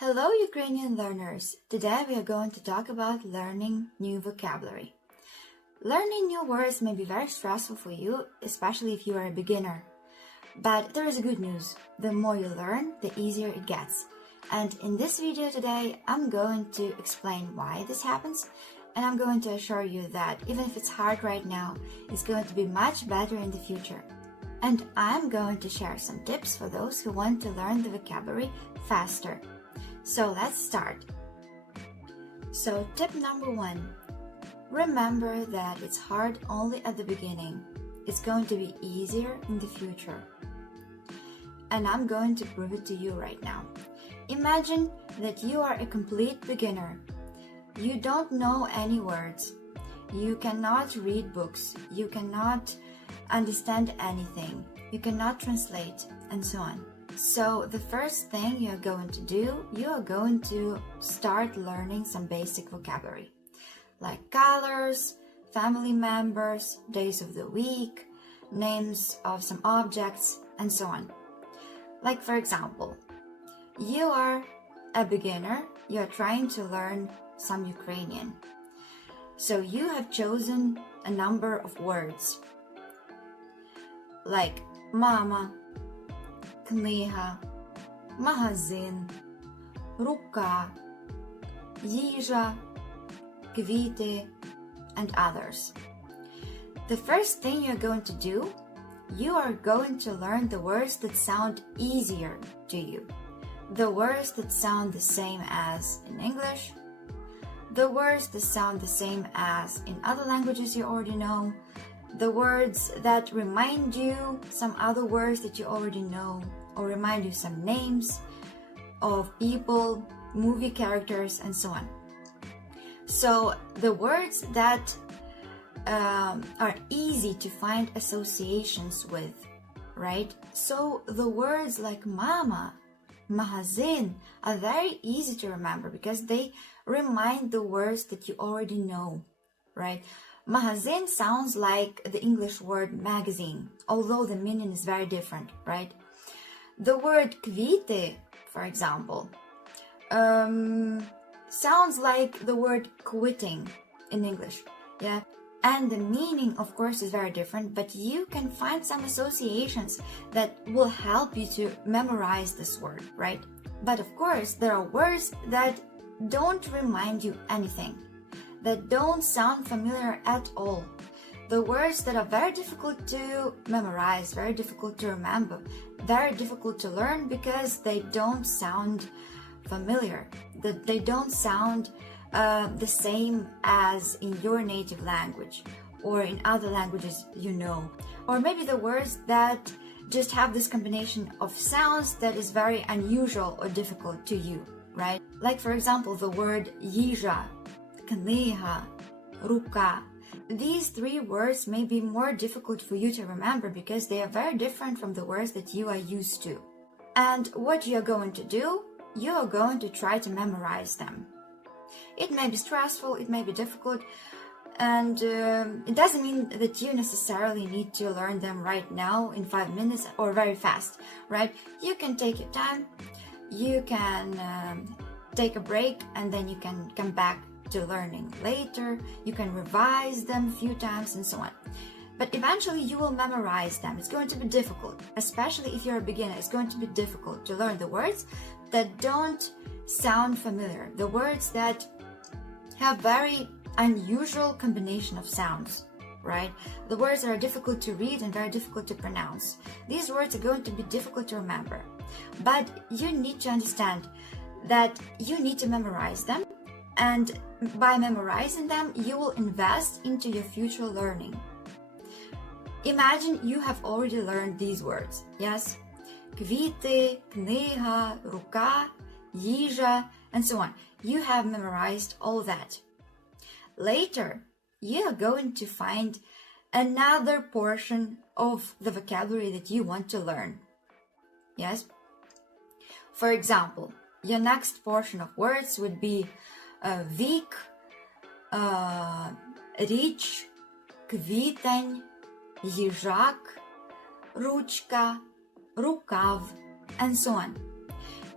Hello, Ukrainian learners! Today we are going to talk about learning new vocabulary. Learning new words may be very stressful for you, especially if you are a beginner. But there is good news. The more you learn, the easier it gets. And in this video today, I'm going to explain why this happens, and I'm going to assure you that even if it's hard right now, it's going to be much better in the future. And I'm going to share some tips for those who want to learn the vocabulary faster. So let's start. So tip number 1, remember that it's hard only at the beginning. It's going to be easier in the future. And I'm going to prove it to you right now. Imagine that you are a complete beginner. You don't know any words. You cannot read books. You cannot understand anything. You cannot translate, and so on. So the first thing you're going to do, you are going to start learning some basic vocabulary, like colors, family members, days of the week, names of some objects, and so on. Like for example, you are a beginner, you are trying to learn some Ukrainian. So you have chosen a number of words, like mama, книга, магазин, рука, їжа, квіти, and others. The first thing you're going to do, you are going to learn the words that sound easier to you. The words that sound the same as in English, the words that sound the same as in other languages you already know, the words that remind you some other words that you already know, or remind you some names of people, movie characters, and so on. So the words that are easy to find associations with, right? So the words like mama, magazin are very easy to remember because they remind the words that you already know, right? Magazin sounds like the English word magazine, although the meaning is very different, right? The word квіти, for example, sounds like the word quitting in English, yeah? And the meaning, of course, is very different, but you can find some associations that will help you to memorize this word, right? But of course, there are words that don't remind you anything, that don't sound familiar at all. The words that are very difficult to memorize, very difficult to remember, very difficult to learn because they don't sound familiar, that they don't sound the same as in your native language or in other languages you know. Or maybe the words that just have this combination of sounds that is very unusual or difficult to you, right? Like for example, the word їжа, книга, рука. These 3 words may be more difficult for you to remember because they are very different from the words that you are used to. And what you're going to do, you are going to try to memorize them. It may be stressful, it may be difficult, and it doesn't mean that you necessarily need to learn them right now in 5 minutes or very fast, right? You can take your time, you can take a break, and then you can come back to learning later. You can revise them a few times and so on. But eventually you will memorize them. It's going to be difficult, especially if you're a beginner. It's going to be difficult to learn the words that don't sound familiar, the words that have very unusual combination of sounds, right? The words that are difficult to read and very difficult to pronounce. These words are going to be difficult to remember. But you need to understand that you need to memorize them, and by memorizing them, you will invest into your future learning. Imagine you have already learned these words, yes? Квіти, книга, рука, їжа, and so on. You have memorized all that. Later, you are going to find another portion of the vocabulary that you want to learn, yes? For example, your next portion of words would be вік, річ, квітень, їжак, ручка, рукав, and so on.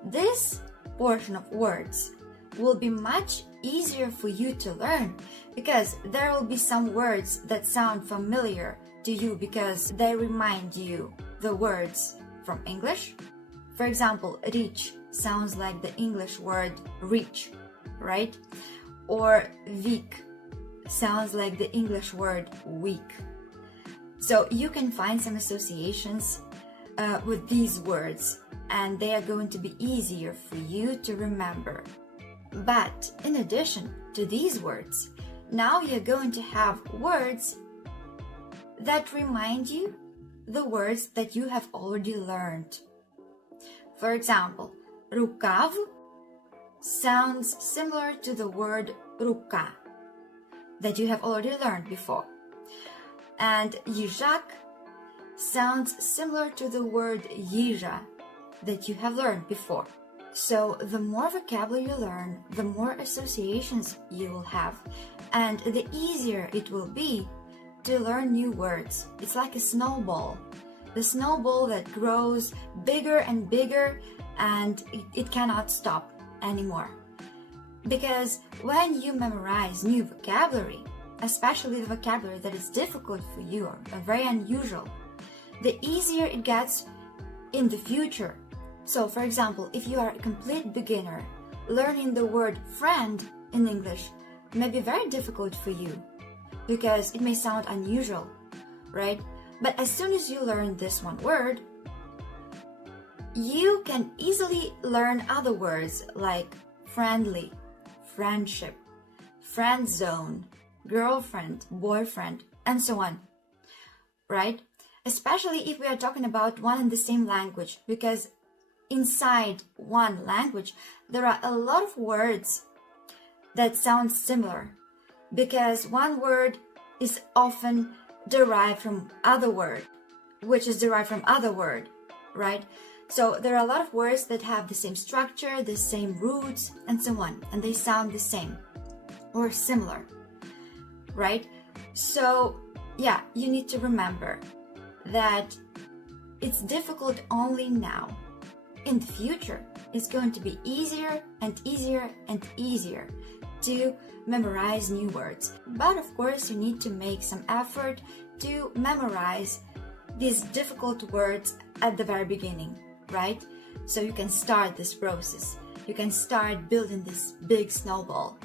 This portion of words will be much easier for you to learn, because there will be some words that sound familiar to you because they remind you the words from English. For example, reach sounds like the English word reach, right? Or week sounds like the English word week. So you can find some associations with these words, and they are going to be easier for you to remember. But in addition to these words, now you're going to have words that remind you the words that you have already learned. For example, рукав sounds similar to the word рука that you have already learned before. And їжак sounds similar to the word їжа that you have learned before. So the more vocabulary you learn, the more associations you will have, and the easier it will be to learn new words. It's like a snowball. The snowball that grows bigger and bigger, and it cannot stop anymore. Because when you memorize new vocabulary, especially the vocabulary that is difficult for you or very unusual, the easier it gets in the future. So, for example, if you are a complete beginner, learning the word friend in English may be very difficult for you because it may sound unusual, right? But as soon as you learn this one word, you can easily learn other words like friendly, friendship, friend zone, girlfriend, boyfriend, and so on, right? Especially if we are talking about one and the same language, because inside one language, there are a lot of words that sound similar, because one word is often derived from other word, which is derived from other word, right? So there are a lot of words that have the same structure, the same roots, and so on, and they sound the same or similar, right? So yeah, you need to remember that it's difficult only now. In the future, it's going to be easier and easier and easier to memorize new words. But of course, you need to make some effort to memorize these difficult words at the very beginning, right? So you can start this process. You can start building this big snowball.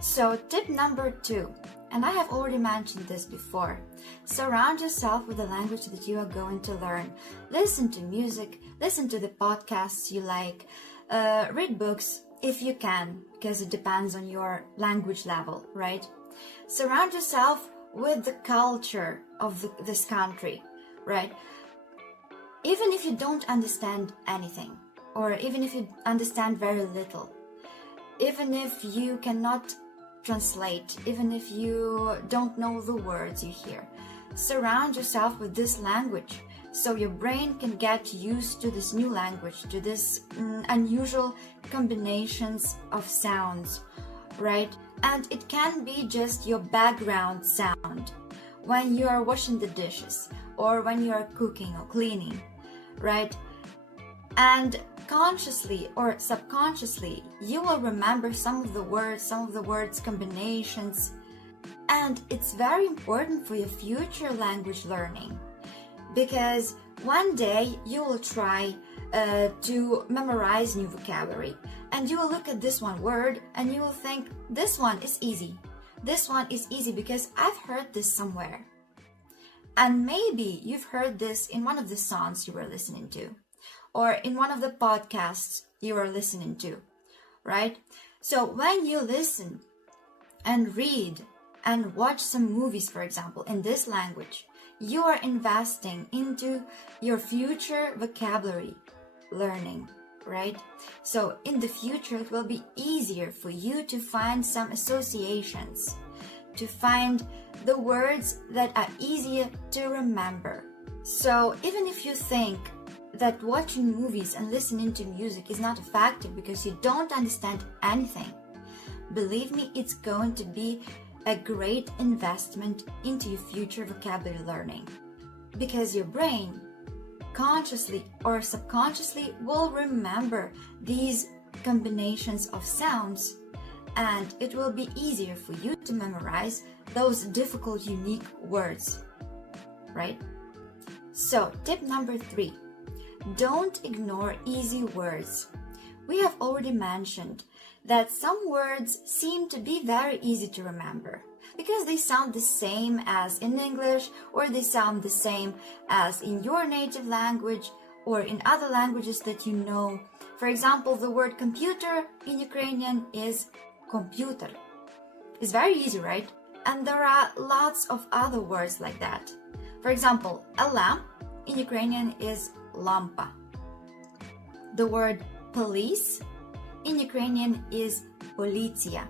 So tip number 2, and I have already mentioned this before, surround yourself with the language that you are going to learn. Listen to music, listen to the podcasts you like, read books if you can, because it depends on your language level, right? Surround yourself with the culture of this country, right? Even if you don't understand anything, or even if you understand very little, even if you cannot translate, even if you don't know the words you hear, surround yourself with this language so your brain can get used to this new language, to this unusual combinations of sounds, right? And it can be just your background sound when you are washing the dishes or when you are cooking or cleaning, right? And consciously or subconsciously, you will remember some of the words combinations, and it's very important for your future language learning, because one day you will try to memorize new vocabulary, and you will look at this one word and you will think, this one is easy. This one is easy because I've heard this somewhere. And maybe you've heard this in one of the songs you were listening to, or in one of the podcasts you are listening to, right? So when you listen and read and watch some movies, for example, in this language, you are investing into your future vocabulary learning, right? So in the future, it will be easier for you to find some associations, to find the words that are easier to remember. So even if you think that watching movies and listening to music is not effective because you don't understand anything, believe me, it's going to be a great investment into your future vocabulary learning, because your brain consciously or subconsciously will remember these combinations of sounds, and it will be easier for you to memorize those difficult, unique words, right? So, tip number 3, don't ignore easy words. We have already mentioned that some words seem to be very easy to remember because they sound the same as in English, or they sound the same as in your native language or in other languages that you know. For example, the word computer in Ukrainian is computer. It's very easy, right? And there are lots of other words like that. For example, a lamp in Ukrainian is lampa. The word police in Ukrainian is policja.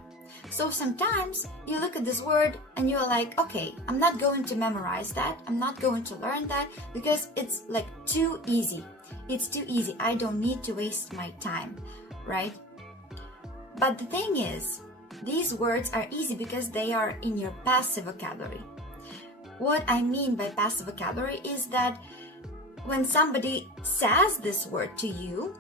So sometimes you look at this word and you're like, okay, I'm not going to memorize that. I'm not going to learn that because it's like too easy. It's too easy. I don't need to waste my time, right? But the thing is, these words are easy because they are in your passive vocabulary. What I mean by passive vocabulary is that when somebody says this word to you,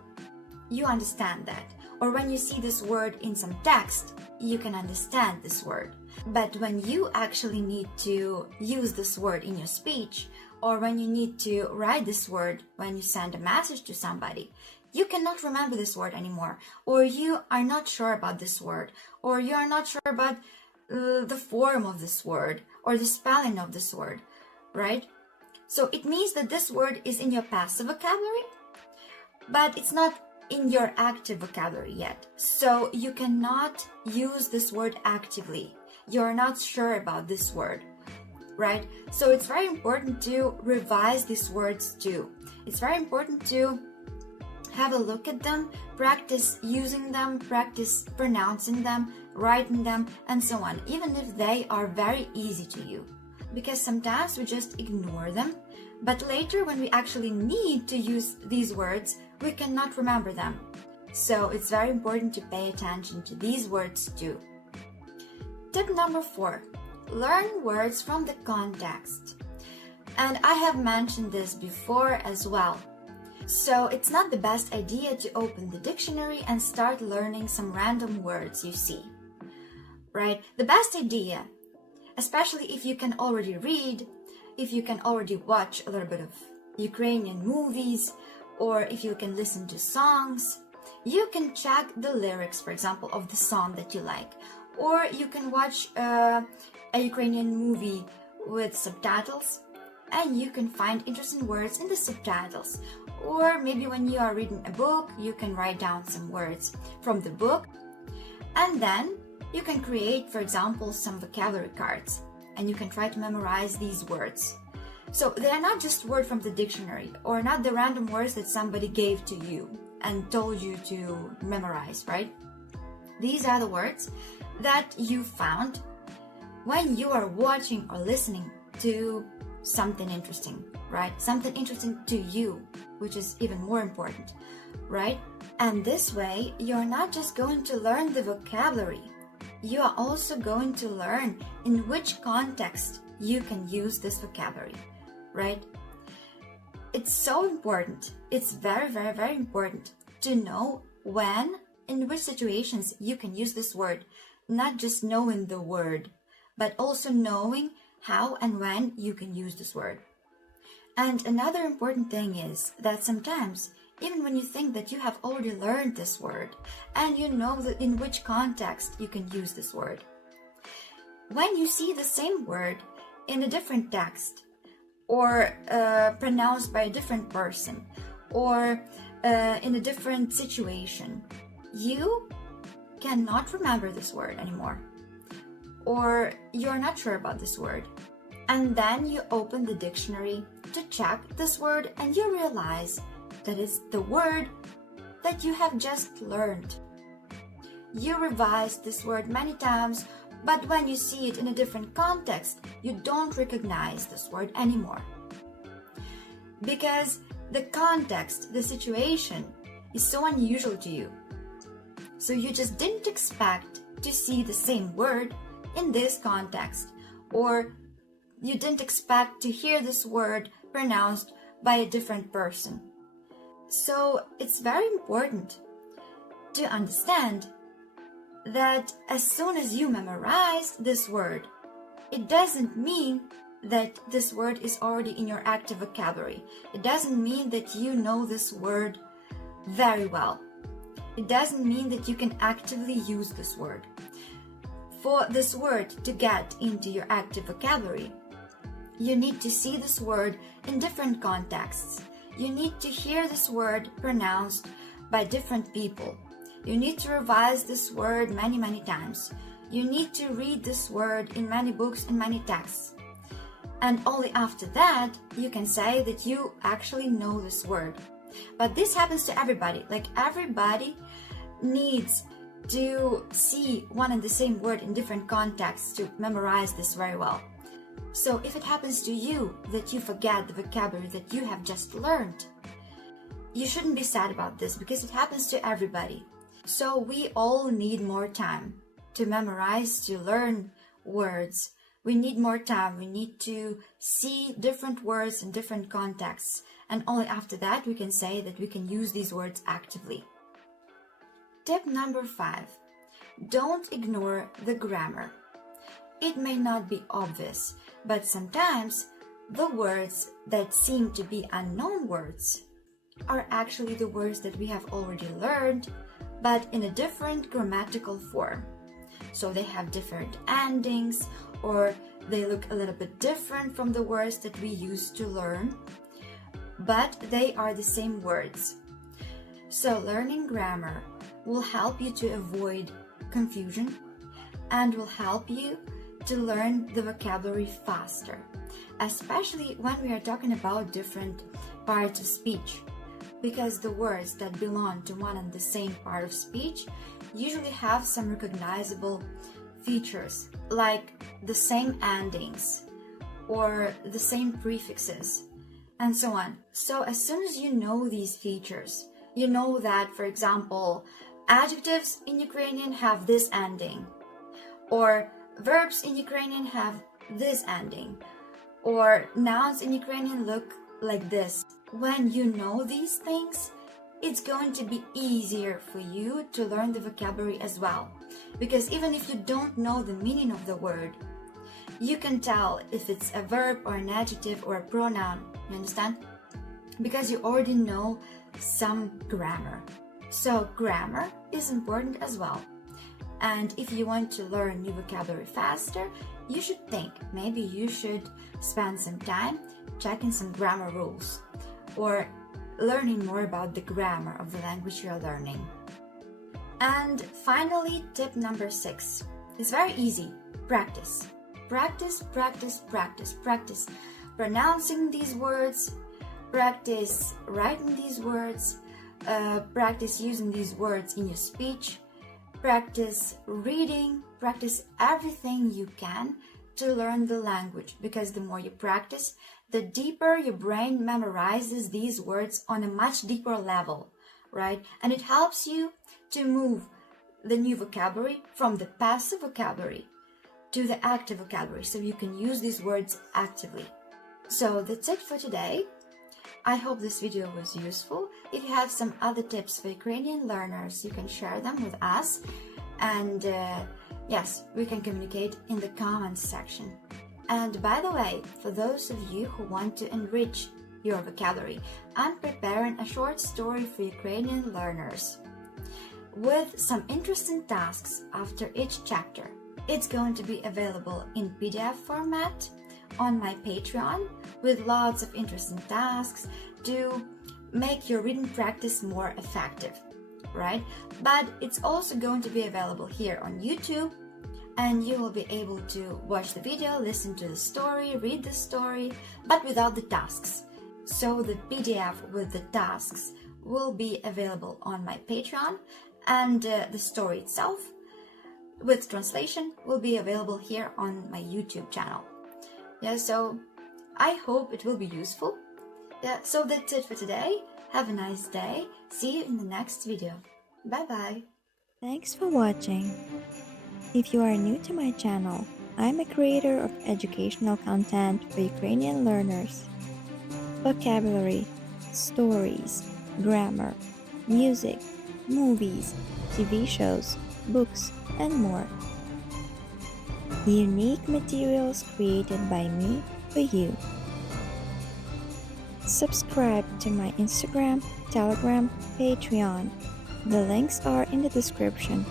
you understand that. Or when you see this word in some text, you can understand this word. But when you actually need to use this word in your speech, or when you need to write this word when you send a message to somebody, you cannot remember this word anymore, or you are not sure about this word, or you are not sure about the form of this word, or the spelling of this word, right? So it means that this word is in your passive vocabulary, but it's not in your active vocabulary yet. So you cannot use this word actively. You're not sure about this word, right? So it's very important to revise these words too. It's very important to have a look at them, practice using them, practice pronouncing them, writing them, and so on, even if they are very easy to you. Because sometimes we just ignore them, but later when we actually need to use these words, we cannot remember them. So it's very important to pay attention to these words too. Tip number 4, learn words from the context. And I have mentioned this before as well. So it's not the best idea to open the dictionary and start learning some random words you see, right? The best idea, especially if you can already read, if you can already watch a little bit of Ukrainian movies, or if you can listen to songs, you can check the lyrics, for example, of the song that you like. Or you can watch a Ukrainian movie with subtitles, and you can find interesting words in the subtitles. Or maybe when you are reading a book, you can write down some words from the book, and then you can create, for example, some vocabulary cards, and you can try to memorize these words. So they are not just words from the dictionary, or not the random words that somebody gave to you and told you to memorize, right? These are the words that you found when you are watching or listening to something interesting, right? Something interesting to you, which is even more important, right? And this way, you're not just going to learn the vocabulary, you are also going to learn in which context you can use this vocabulary, right? It's so important. It's very, very, very important to know when, in which situations you can use this word, not just knowing the word, but also knowing how and when you can use this word. And another important thing is that sometimes, even when you think that you have already learned this word and you know that in which context you can use this word, when you see the same word in a different text, or pronounced by a different person, or in a different situation, you cannot remember this word anymore, or you're not sure about this word. And then you open the dictionary to check this word, and you realize that it's the word that you have just learned. You revised this word many times, but when you see it in a different context, you don't recognize this word anymore. Because the context, the situation, is so unusual to you. So you just didn't expect to see the same word in this context, or you didn't expect to hear this word pronounced by a different person. So it's very important to understand that as soon as you memorize this word, it doesn't mean that this word is already in your active vocabulary. It doesn't mean that you know this word very well. It doesn't mean that you can actively use this word. For this word to get into your active vocabulary, you need to see this word in different contexts. You need to hear this word pronounced by different people. You need to revise this word many, many times. You need to read this word in many books and many texts. And only after that, you can say that you actually know this word. But this happens to everybody. Like, everybody needs to see one and the same word in different contexts to memorize this very well. So if it happens to you that you forget the vocabulary that you have just learned, you shouldn't be sad about this, because it happens to everybody. So we all need more time to memorize, to learn words. We need more time. We need to see different words in different contexts. And only after that we can say that we can use these words actively. Tip number 5. Don't ignore the grammar. It may not be obvious, but sometimes the words that seem to be unknown words are actually the words that we have already learned, but in a different grammatical form. So they have different endings, or they look a little bit different from the words that we used to learn, but they are the same words. So learning grammar will help you to avoid confusion and will help you to learn the vocabulary faster, especially when we are talking about different parts of speech, because the words that belong to one and the same part of speech usually have some recognizable features, like the same endings or the same prefixes and so on. So as soon as you know these features, you know that, for example, adjectives in Ukrainian have this ending, or verbs in Ukrainian have this ending, or nouns in Ukrainian look like this. When you know these things, it's going to be easier for you to learn the vocabulary as well. Because even if you don't know the meaning of the word, you can tell if it's a verb or an adjective or a pronoun, you understand? Because you already know some grammar. So grammar is important as well. And if you want to learn new vocabulary faster, you should think, maybe you should spend some time checking some grammar rules or learning more about the grammar of the language you are learning. And finally, tip number 6 is very easy. Practice. Practice, practice, practice, practice pronouncing these words, practice writing these words, practice using these words in your speech, practice reading, practice everything you can to learn the language, because the more you practice, the deeper your brain memorizes these words on a much deeper level, right? And it helps you to move the new vocabulary from the passive vocabulary to the active vocabulary, so you can use these words actively. So that's it for today. I hope this video was useful. If you have some other tips for Ukrainian learners, you can share them with us. And yes, we can communicate in the comments section. And by the way, for those of you who want to enrich your vocabulary, I'm preparing a short story for Ukrainian learners with some interesting tasks after each chapter. It's going to be available in PDF format on my Patreon with lots of interesting tasks to make your reading practice more effective, right? But it's also going to be available here on YouTube, and you will be able to watch the video, listen to the story, read the story, but without the tasks. So the PDF with the tasks will be available on my Patreon, and the story itself with translation will be available here on my YouTube channel. Yeah, so I hope it will be useful. Yeah, so that's it for today. Have a nice day. See you in the next video. Bye bye. Thanks for watching. If you are new to my channel, I'm a creator of educational content for Ukrainian learners. Vocabulary, stories, grammar, music, movies, TV shows, books, and more. Unique materials created by me for you. Subscribe to my Instagram, Telegram, Patreon. The links are in the description.